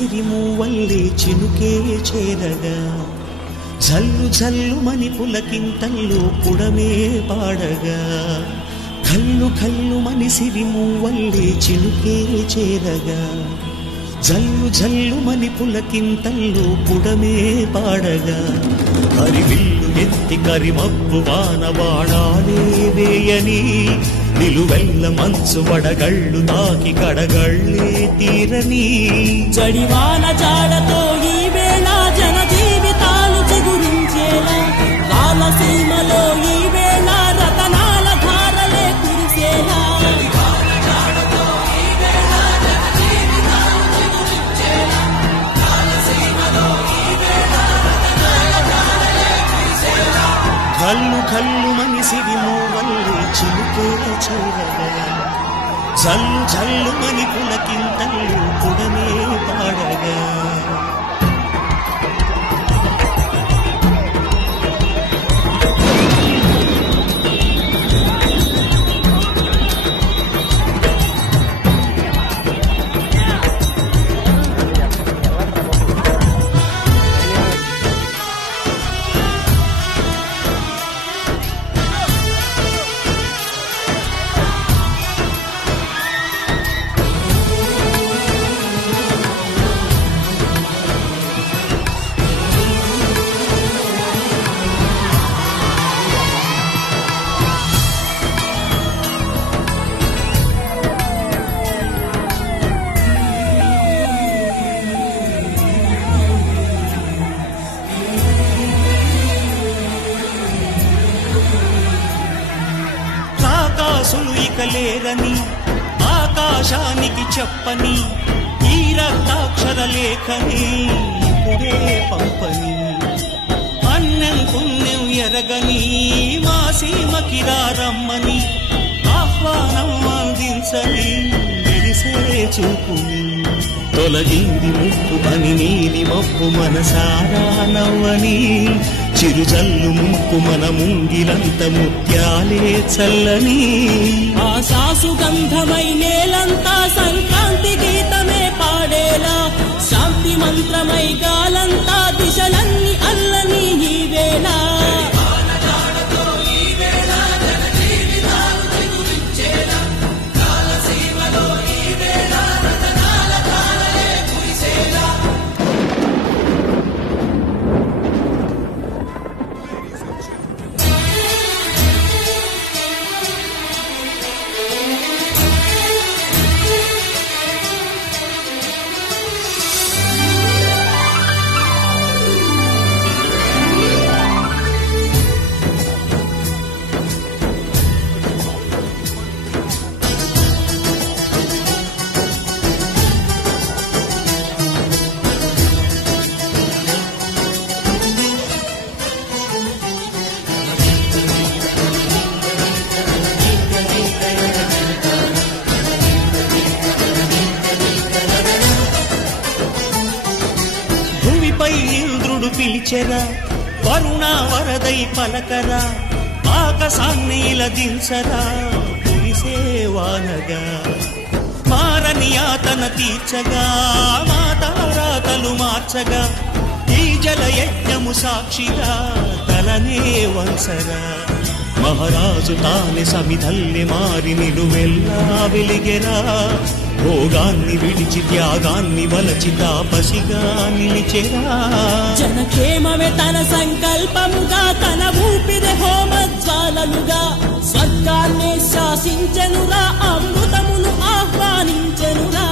సిరిమూవల్లే చినుకే చేరగా జల్లు జల్లుమని పులకింతల్లో పుడమే పాడగా కల్లు కల్లుమని సిరిమూవల్లే చినుకే చేరగా జల్లు జల్లుమని పులకింతల్లో పుడమే పాడగా హరివిల్లు ఎత్తి కరిమబ్బు వాన బాణాలే వేయని నిలువెల్ల మంచు వడగళ్ళు తాకి కడగళ్ళే తీరని జడివాన జాడతో ఈ వేళ జన జీవితాలు చిగురించేలా రాలసీమలో ఈ వేళ రతనాల ధారలే కురిసేలా కల్లు కల్లు మనిసిరి మూవల్లే చిలుకే చేరగా జల్లు జల్లు మని పులకింతల్లు పుడమే పాడగా ఆకాశులు ఇక లేరని ఆకాశానికి చెప్పని ఈ రక్తాక్షర లేఖని ఇప్పుడే పంపని అన్నం పుణ్యం ఎరగని మా సీమకి రమ్మని ఆహ్వానం అందించని విడిసే చూపుని తొలగింది ముప్పు అని నీలి మప్పు మనసారా నవ్వని చిరుజల్లు ముంపు మన ముంగిలంత ముత్యాలే చల్లని ఆశాసు గంధమై నేలంతా సంక్రాంతి గీతమే పాడేలా శాంతి మంత్రమై గాలంతా దిశలన్నీ అల్లని ఈ వేళ ఇంద్రుడు పిలిచెరా వరుణా వరదై పలకరా ఆకాశాన్ని ఇలా దించరా కురిసేవానగా మారని ఆతన తీర్చగా మా తారాతలు మార్చగా ఈ జల యజ్ఞము సాక్షిగా తలనే వంసరా మహారాజు తానే సమిధల్లి మారి నిలువెల్లా వెలిగెరా భోగాన్ని విడిచి త్యాగాన్ని వలచి తాపసిగా నిలిచెరా జనక్షేమమే తన సంకల్పముగా తన ఊపిరి హోమజ్వాలలుగా స్వర్గాన్ని శాసించెనురా అమృతమును ఆహ్వానించెనురా